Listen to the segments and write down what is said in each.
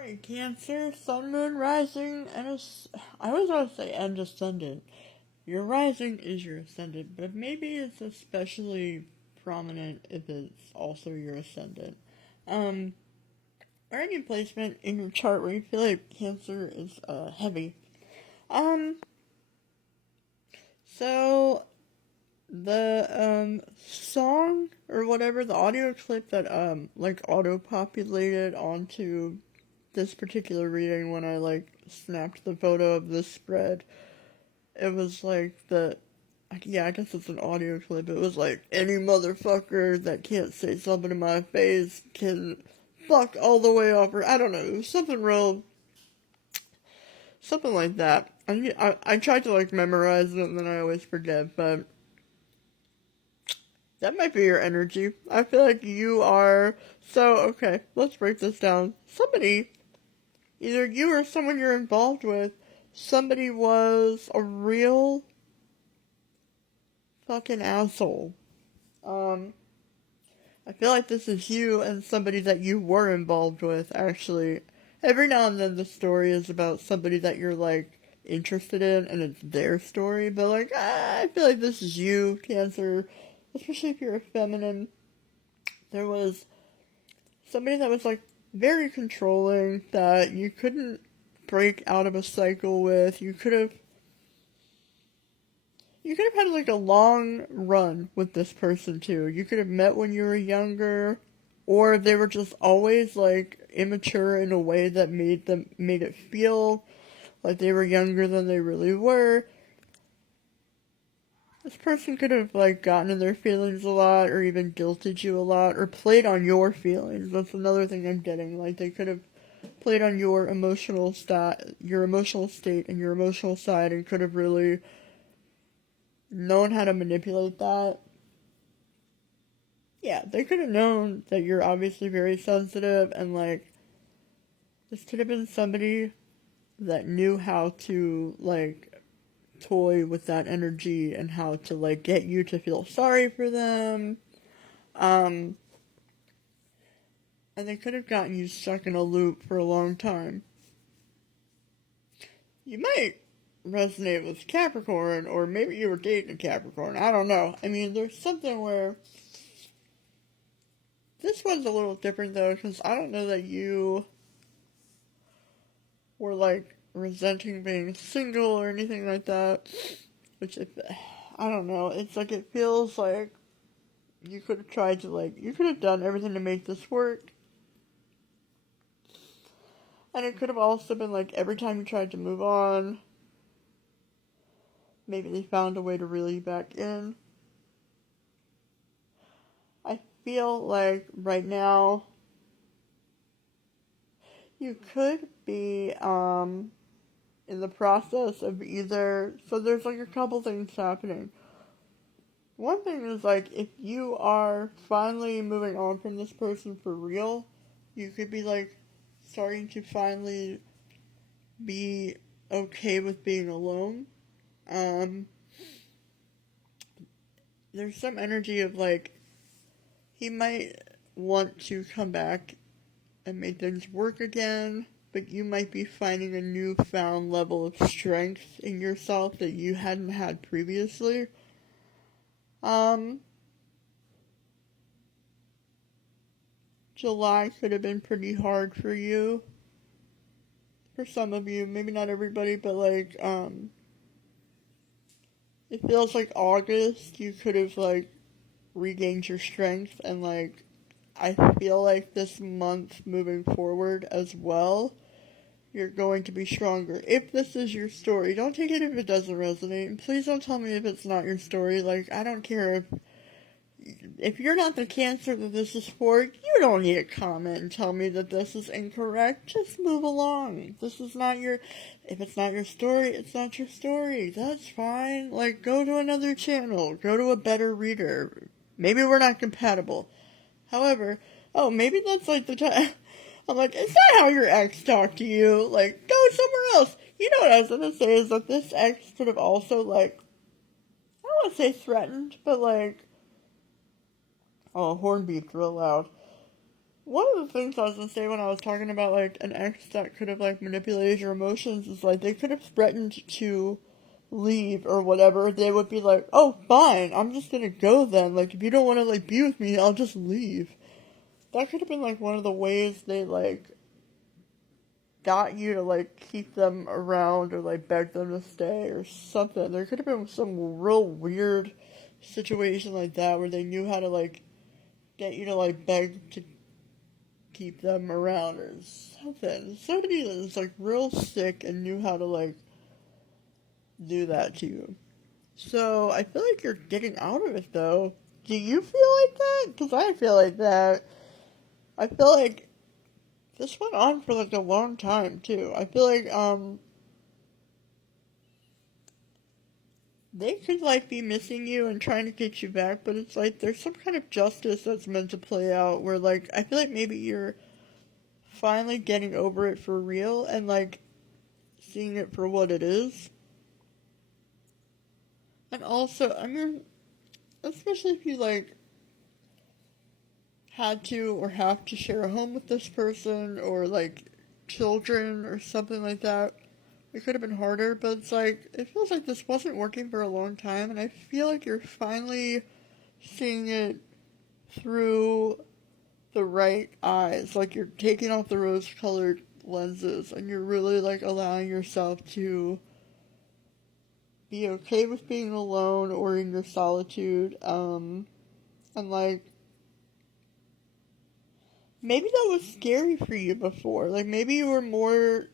Alright, Cancer, Sun, Moon, Rising, I was going to say and Ascendant. Your Rising is your Ascendant, but maybe it's especially prominent if it's also your Ascendant. Um, or any placement in your chart where you feel like Cancer is, heavy. Um, so, the, song, or whatever, the audio clip that, like, auto-populated onto this particular reading when I like snapped the photo of this spread. It was like yeah, I guess it's an audio clip. It was like any motherfucker that can't say something to my face can fuck all the way off, or I don't know. It was something like that. I tried to like memorize it and then I always forget, but that might be your energy. I feel like you are. So okay, let's break this down. Somebody, either you or someone you're involved with, somebody was a real fucking asshole. Um, I feel like this is you and somebody that you were involved with, actually. Every now and then the story is about somebody that you're, like, interested in, and it's their story, but, like, I feel like this is you, Cancer, especially if you're a feminine. There was somebody that was, like, very controlling, that you couldn't break out of a cycle with. You could have had like a long run with this person too. You could have met when you were younger, or they were just always like immature in a way that made it feel like they were younger than they really were. This person could have like gotten in their feelings a lot, or even guilted you a lot, or played on your feelings. That's another thing I'm getting. Like they could have played on your your emotional state, and your emotional side, and could have really known how to manipulate that. Yeah, they could have known that you're obviously very sensitive, and like this could have been somebody that knew how to like toy with that energy and how to like get you to feel sorry for them. Um and they could have gotten you stuck in a loop for a long time. You might resonate with Capricorn, or maybe you were dating a Capricorn. I don't know. I mean, there's something where this one's a little different though, because I don't know that you were like resenting being single or anything like that. Which, if I don't know, it's like it feels like you could have tried to you could have done everything to make this work. And it could have also been like every time you tried to move on, maybe they found a way to reel you back in. I feel like right now you could be in the process of either, so there's like a couple things happening. One thing is like if you are finally moving on from this person for real, you could be like starting to finally be okay with being alone. Um there's some energy of like he might want to come back and make things work again, but you might be finding a newfound level of strength in yourself that you hadn't had previously. Um, July could have been pretty hard for you. For some of you, maybe not everybody, but like, it feels like August, you could have like regained your strength, and like, I feel like this month moving forward as well, you're going to be stronger. If this is your story, don't take it if it doesn't resonate. And please don't tell me if it's not your story. Like, I don't care if you're not the Cancer that this is for, you don't need to comment and tell me that this is incorrect. Just move along. This is not your, if it's not your story, it's not your story. That's fine. Like, go to another channel. Go to a better reader. Maybe we're not compatible. However, oh, maybe that's like the time. I'm like, is that how your ex talked to you? Like, go somewhere else. You know what I was gonna say is that this ex could have also, like, I don't want to say threatened, but like, oh, horn beeped real loud. one of the things I was gonna say when I was talking about like an ex that could have like manipulated your emotions is like they could have threatened to leave or whatever. They would be like, "Oh, fine, I'm just gonna go then. Like, if you don't want to like be with me, I'll just leave." That could have been like one of the ways they like got you to like keep them around or like beg them to stay or something. There could have been some real weird situation like that where they knew how to like get you to like beg to keep them around or something. Somebody that was like real sick and knew how to like do that to you. So I feel like you're getting out of it though. Do you feel like that? Because I feel like that. I feel like this went on for like a long time too. I feel like they could like be missing you and trying to get you back, but it's like there's some kind of justice that's meant to play out where like I feel like maybe you're finally getting over it for real and like seeing it for what it is. And also, I mean, especially if you like had to or have to share a home with this person or like children or something like that, it could have been harder, but it's like it feels like this wasn't working for a long time and I feel like you're finally seeing it through the right eyes. Like you're taking off the rose colored lenses and you're really like allowing yourself to be okay with being alone or in your solitude. And like maybe that was scary for you before. Like maybe you were more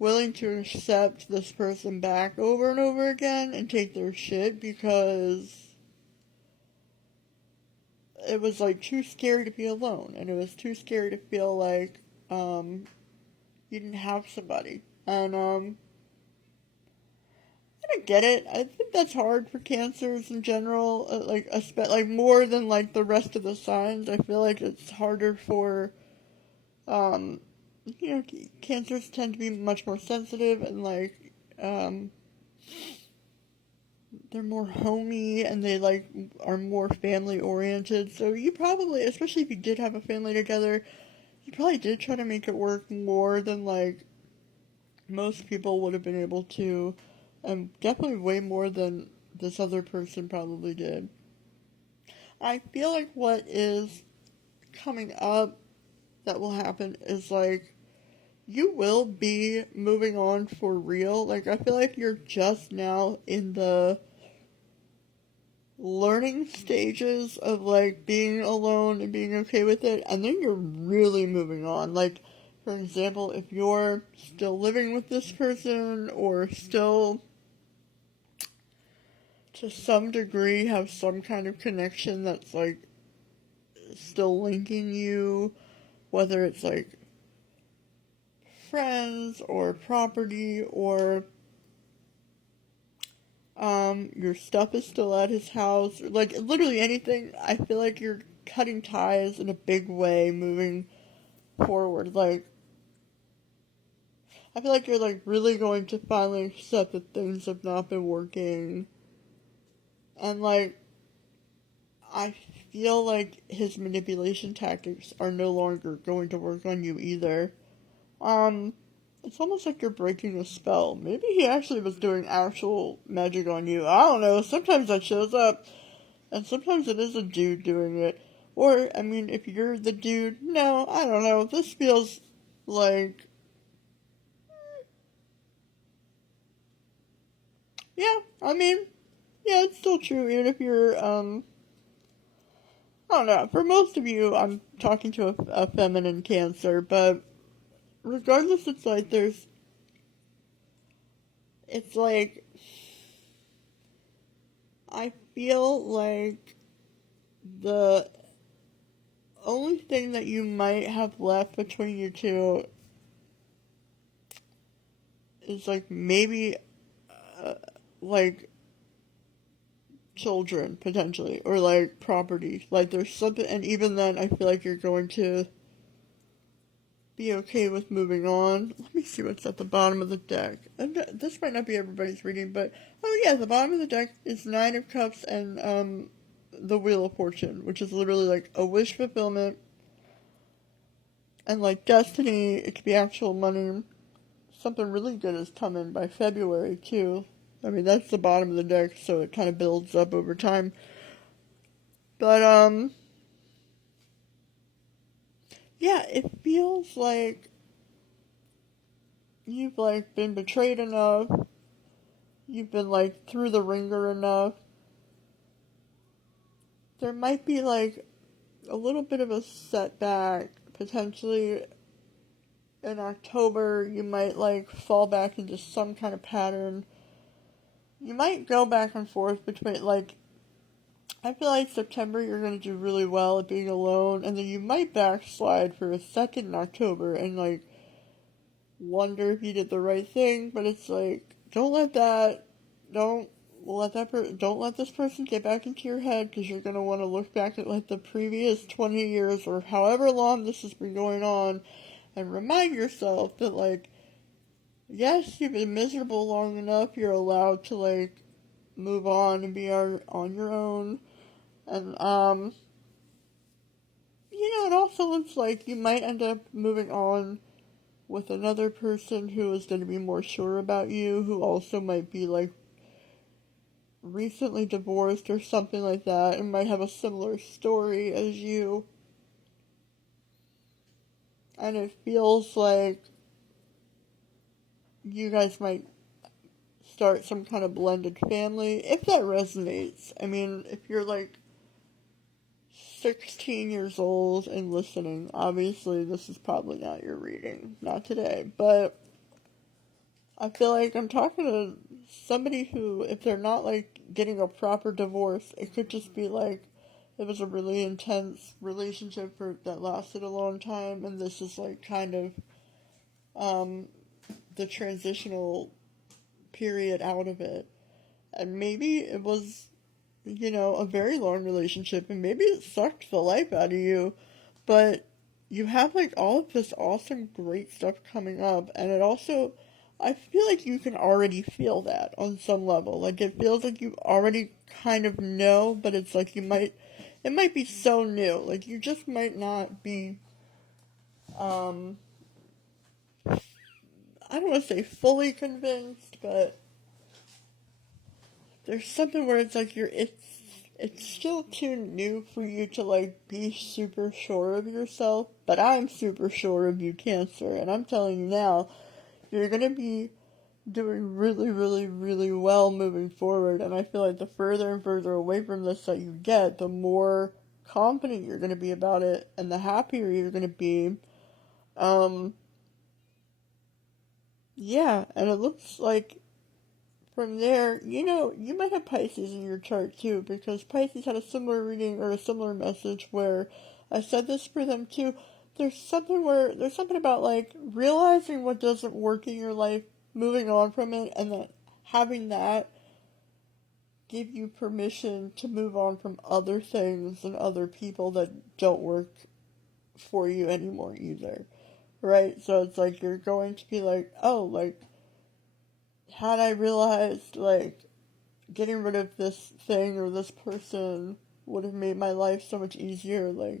willing to accept this person back over and over again and take their shit because it was like too scary to be alone and it was too scary to feel like you didn't have somebody. And I get it. I think that's hard for cancers in general. Like more than like the rest of the signs. I feel like it's harder for um, you know, cancers tend to be much more sensitive and like um, they're more homey and they like are more family oriented. So you probably, especially if you did have a family together, you probably did try to make it work more than like most people would have been able to, and definitely way more than this other person probably did. I feel like what is coming up that will happen is like you will be moving on for real. Like I feel like you're just now in the learning stages of like being alone and being okay with it, and then you're really moving on. Like for example, if you're still living with this person or still to some degree have some kind of connection that's like still linking you, whether it's like friends or property or your stuff is still at his house, or like literally anything. I feel like you're cutting ties in a big way moving forward. Like I feel like you're like really going to finally accept that things have not been working. And like I feel like his manipulation tactics are no longer going to work on you either. Um, it's almost like you're breaking a spell. Maybe he actually was doing actual magic on you. I don't know. Sometimes that shows up, and sometimes it is a dude doing it. Or, I mean, if you're the dude, no, I don't know. This feels like, yeah, I mean, yeah, it's still true, even if you're, I don't know. For most of you, I'm talking to a feminine Cancer, but regardless, it's like, I feel like the only thing that you might have left between you two is like maybe uh, like children potentially or like property. Like there's something, and even then, I feel like you're going to be okay with moving on. Let me see what's at the bottom of the deck. This might not be everybody's reading, but oh yeah, the bottom of the deck is Nine of Cups and the Wheel of Fortune, which is literally like a wish fulfillment. And like destiny, it could be actual money. Something really good is coming by February too. I mean, that's the bottom of the deck, so it kind of builds up over time. But yeah, it feels like you've like been betrayed enough. You've been like through the ringer enough. There might be like a little bit of a setback potentially in October. You might like fall back into some kind of pattern. You might go back and forth between like, I feel like September you're going to do really well at being alone, and then you might backslide for a second in October and like wonder if you did the right thing. But it's like, don't let that, don't don't let this person get back into your head, because you're going to want to look back at like the previous 20 years or however long this has been going on and remind yourself that like, yes, you've been miserable long enough, you're allowed to like move on and be on your own. And it also looks like you might end up moving on with another person who is going to be more sure about you, who also might be like recently divorced or something like that, and might have a similar story as you. And it feels like you guys might start some kind of blended family, if that resonates. I mean, if you're like 16 years old and listening, obviously this is probably not your reading, not today, but I feel like I'm talking to somebody who, if they're not like getting a proper divorce, it could just be like it was a really intense relationship that lasted a long time, and this is like kind of the transitional period out of it. And maybe it was, a very long relationship, and maybe it sucked the life out of you, but you have like all of this awesome, great stuff coming up, and it also, I feel like you can already feel that on some level. Like it feels like you already kind of know, but it's like it might be so new. Like you just might not be, I don't want to say fully convinced, but there's something where it's like it's still too new for you to like be super sure of yourself, but I'm super sure of you, Cancer, and I'm telling you now, you're gonna be doing really, really, really well moving forward. And I feel like the further and further away from this that you get, the more confident you're gonna be about it, and the happier you're gonna be. Um, yeah, and it looks like from there, you might have Pisces in your chart too, because Pisces had a similar reading or a similar message where I said this for them too. There's something about like realizing what doesn't work in your life, moving on from it, and that having that give you permission to move on from other things and other people that don't work for you anymore either. Right? So it's like you're going to be like, oh, like, had I realized, like, getting rid of this thing or this person would have made my life so much easier. Like,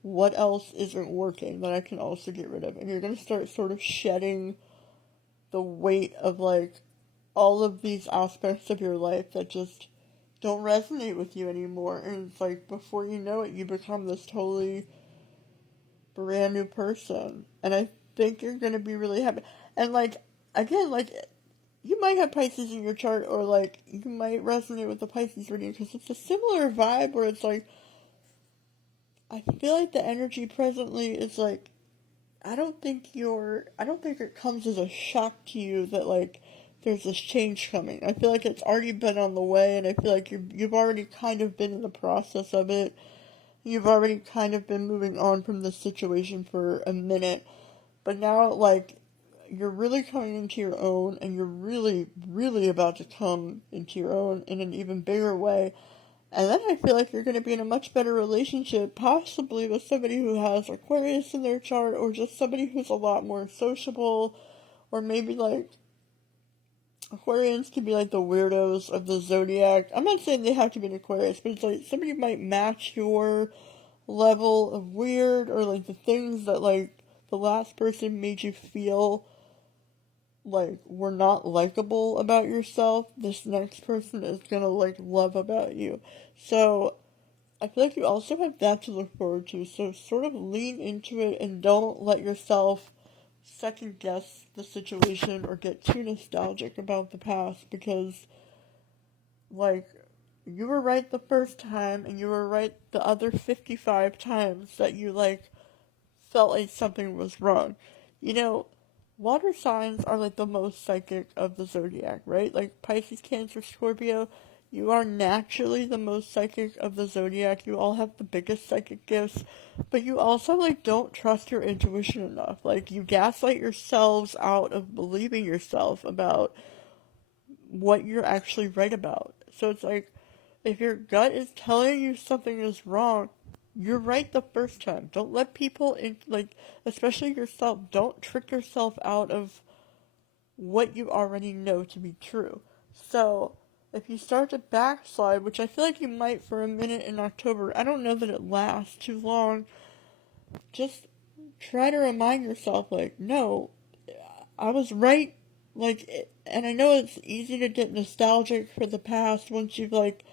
what else isn't working that I can also get rid of? And you're going to start sort of shedding the weight of, like, all of these aspects of your life that just don't resonate with you anymore. And it's like, before you know it, you become this totally brand new person. And I think you're going to be really happy. And, like, again, like, you might have Pisces in your chart, or like you might resonate with the Pisces reading, because it's a similar vibe where it's like, I feel like the energy presently is like, I don't think it comes as a shock to you that like there's this change coming. I feel like it's already been on the way, and I feel like you've already kind of been in the process of it. You've already kind of been moving on from this situation for a minute, but now like you're really coming into your own, and you're really, really about to come into your own in an even bigger way. And then I feel like you're going to be in a much better relationship, possibly with somebody who has Aquarius in their chart, or just somebody who's a lot more sociable, or maybe like Aquarians can be like the weirdos of the zodiac. I'm not saying they have to be an Aquarius, but it's like somebody might match your level of weird, or like the things that like the last person made you feel like were not likable about yourself, this next person is gonna like love about you. So I feel like you also have that to look forward to. So sort of lean into it and don't let yourself second guess the situation or get too nostalgic about the past, because like you were right the first time and you were right the other 55 times that you like felt like something was wrong. You know, water signs are like the most psychic of the zodiac, right? Like Pisces, Cancer, Scorpio, you are naturally the most psychic of the zodiac. You all have the biggest psychic gifts, but you also like don't trust your intuition enough. Like you gaslight yourselves out of believing yourself about what you're actually right about. So it's like if your gut is telling you something is wrong, you're right the first time. Don't let people in, like, especially yourself, don't trick yourself out of what you already know to be true. So, if you start to backslide, which I feel like you might for a minute in October, I don't know that it lasts too long, just try to remind yourself, like, no, I was right. Like, and I know it's easy to get nostalgic for the past once you've, like,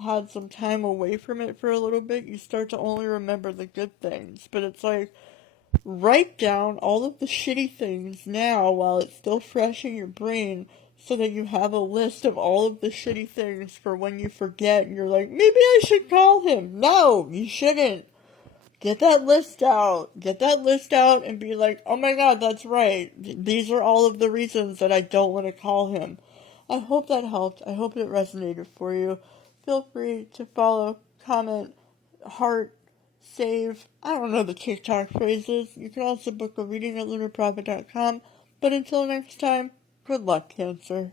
had some time away from it for a little bit. You start to only remember the good things. But it's like, write down all of the shitty things now while it's still fresh in your brain so that you have a list of all of the shitty things for when you forget and you're like, maybe I should call him. No, you shouldn't. Get that list out. Get that list out and be like, oh my god, that's right. These are all of the reasons that I don't want to call him. I hope that helped. I hope it resonated for you. Feel free to follow, comment, heart, save. I don't know the TikTok phrases. You can also book a reading at lunarprophet.com. But until next time, good luck, Cancer.